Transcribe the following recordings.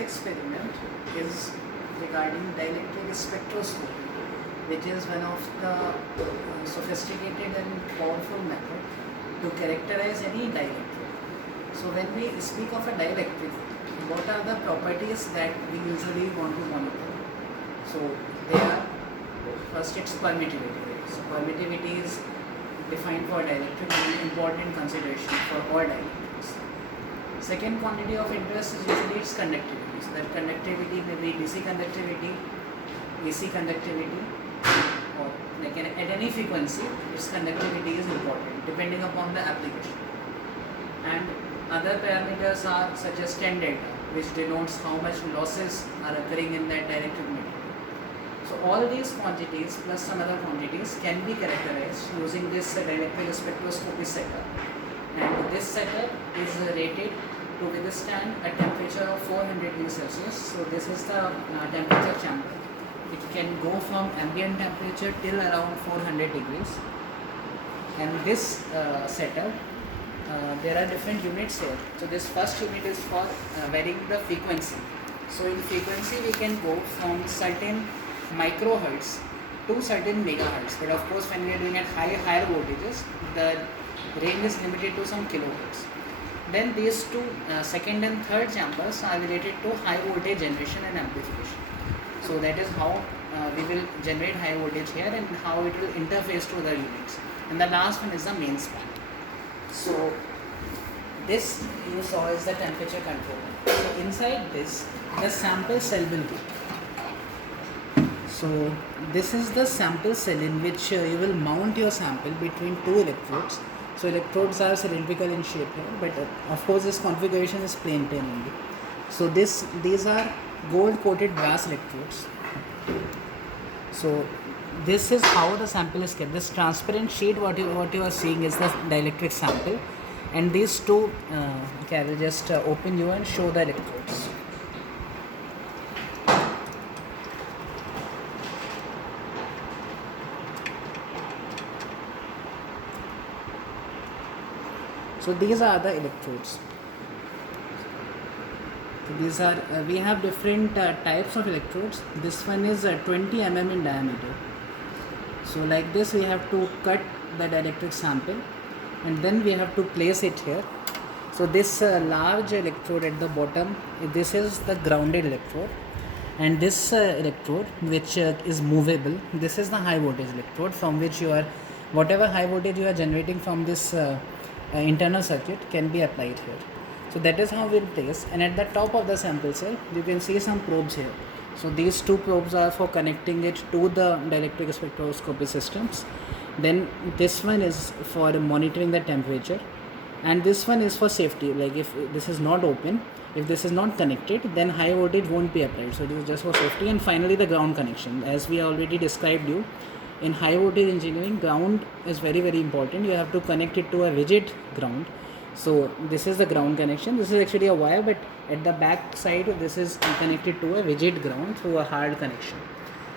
experiment is regarding dielectric spectroscopy, which is one of the sophisticated and powerful method to characterize any dielectric. So when we speak of a dielectric, what are the properties that we usually want to monitor? So they are, first it's permittivity. So permittivity is defined for dielectric and an important consideration for all dielectrics. Second quantity of interest is usually its conductivity. So that conductivity may be DC conductivity, AC conductivity, or like at any frequency, its conductivity is important depending upon the application. And other parameters are such as tan delta, which denotes how much losses are occurring in that dielectric medium. So all these quantities plus some other quantities can be characterized using this dielectric spectroscopy setup. And this setup is rated to withstand a temperature of 400 degrees Celsius. So this is the temperature chamber. It can go from ambient temperature till around 400 degrees. And this setup, there are different units here. So this first unit is for varying the frequency. So in frequency we can go from certain microhertz to certain megahertz, but of course when we are doing at higher voltages, the range is limited to some kilohertz. Then these two second and third chambers are related to high voltage generation and amplification. So that is how we will generate high voltage here and how it will interface to other units. And the last one is the main span. So this you saw is the temperature controller. So inside this, the sample cell will be. So this is the sample cell in which you will mount your sample between two electrodes. So electrodes are cylindrical in shape here, but of course this configuration is plain only. So these are gold coated brass electrodes. So this is how the sample is kept. This transparent sheet what you are seeing is the dielectric sample, and these two okay, I will just open you and show the electrodes. So these are the electrodes. So these are we have different types of electrodes. This one is 20 mm in diameter. So like this we have to cut the dielectric sample and then we have to place it here. So this large electrode at the bottom, this is the grounded electrode, and this electrode which is movable, this is the high voltage electrode from which you are, whatever high voltage you are generating from this internal circuit can be applied here. So that is how we place, and at the top of the sample cell you can see some probes here. So these two probes are for connecting it to the dielectric spectroscopy systems. Then this one is for monitoring the temperature, and this one is for safety, like if this is not open, if this is not connected, then high voltage won't be applied. So this is just for safety. And finally the ground connection, as we already described you, in high voltage engineering, ground is very important. You have to connect it to a rigid ground. So this is the ground connection. This is actually a wire, but at the back side this is connected to a rigid ground through a hard connection.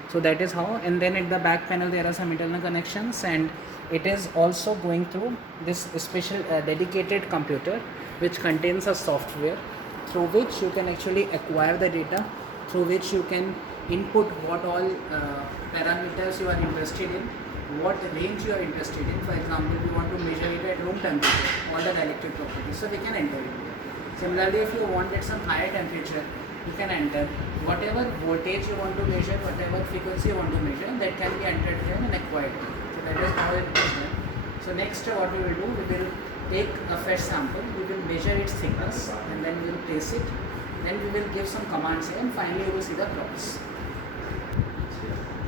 So that is how. And then at the back panel there are some internal connections, and it is also going through this special dedicated computer which contains a software through which you can actually acquire the data, through which you can input what all parameters you are interested in, what range you are interested in. For example, if you want to measure it at room temperature, all the dielectric properties, so we can enter it here. Similarly, if you want at some higher temperature, you can enter whatever voltage you want to measure, whatever frequency you want to measure, that can be entered here and acquired. So that is how it is done. So next what we will do, we will take a fresh sample, we will measure its thickness, and then we will place it. Then we will give some commands here, and finally you will see the plots.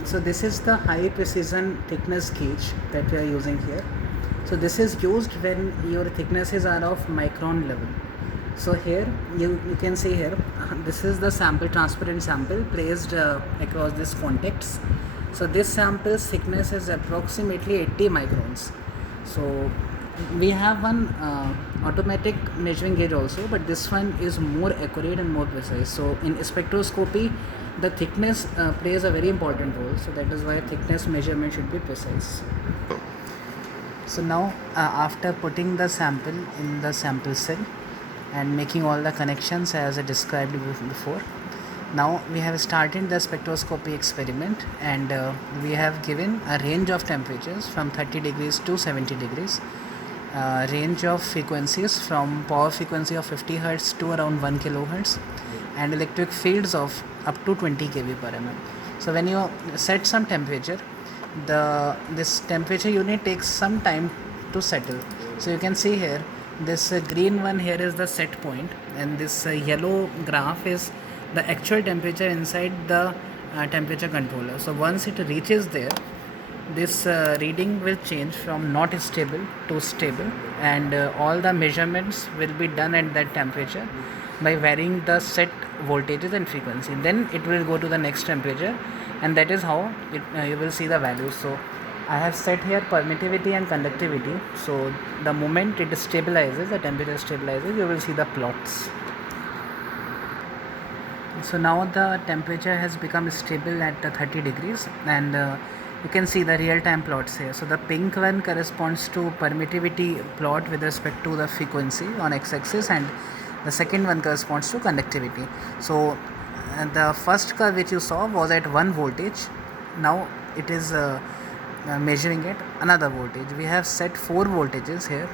So this is the high precision thickness gauge that we are using here. So this is used when your thicknesses are of micron level. So here you can see here, this is the sample, transparent sample placed across this contacts. So this sample's thickness is approximately 80 microns. So we have one automatic measuring gauge also, but this one is more accurate and more precise. So in spectroscopy, the thickness plays a very important role. So that is why thickness measurement should be precise. So now after putting the sample in the sample cell, and making all the connections as I described before. Now we have started the spectroscopy experiment, and we have given a range of temperatures from 30 degrees to 70 degrees, range of frequencies from power frequency of 50 Hz to around 1 kilohertz, and electric fields of up to 20 kV per mm. So when you set some temperature, this temperature unit takes some time to settle. So you can see here, this green one here is the set point, and this yellow graph is the actual temperature inside the temperature controller. So once it reaches there, this reading will change from not stable to stable, and all the measurements will be done at that temperature by varying the set voltages and frequency. Then it will go to the next temperature, and that is how you will see the values. So I have set here permittivity and conductivity. So the moment it stabilizes, the temperature stabilizes, you will see the plots. So now the temperature has become stable at 30 degrees, and you can see the real-time plots here. So the pink one corresponds to permittivity plot with respect to the frequency on x-axis, and the second one corresponds to conductivity. So the first curve which you saw was at 1 voltage. Now it is measuring at another voltage. We have set 4 voltages here,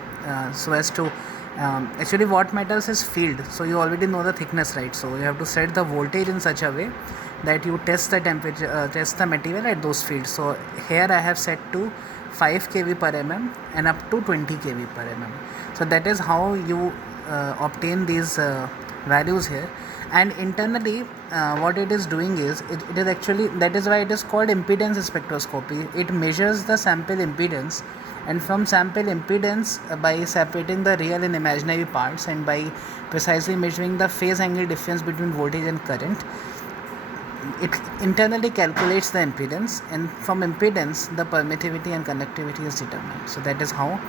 so as to actually what matters is field. So you already know the thickness, right? So you have to set the voltage in such a way that you test the temperature, test the material at those fields. So here I have set to 5 kV per mm and up to 20 kV per mm. So that is how you obtain these values here. And internally what it is doing is, it is actually, that is why it is called impedance spectroscopy. It measures the sample impedance, and from sample impedance, by separating the real and imaginary parts and by precisely measuring the phase angle difference between voltage and current, it internally calculates the impedance, and from impedance the permittivity and conductivity is determined. So that is how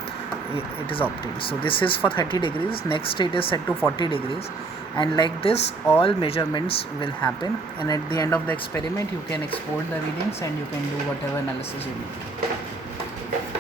it is obtained. So this is for 30 degrees, next it is set to 40 degrees, and like this all measurements will happen, and at the end of the experiment you can export the readings and you can do whatever analysis you need.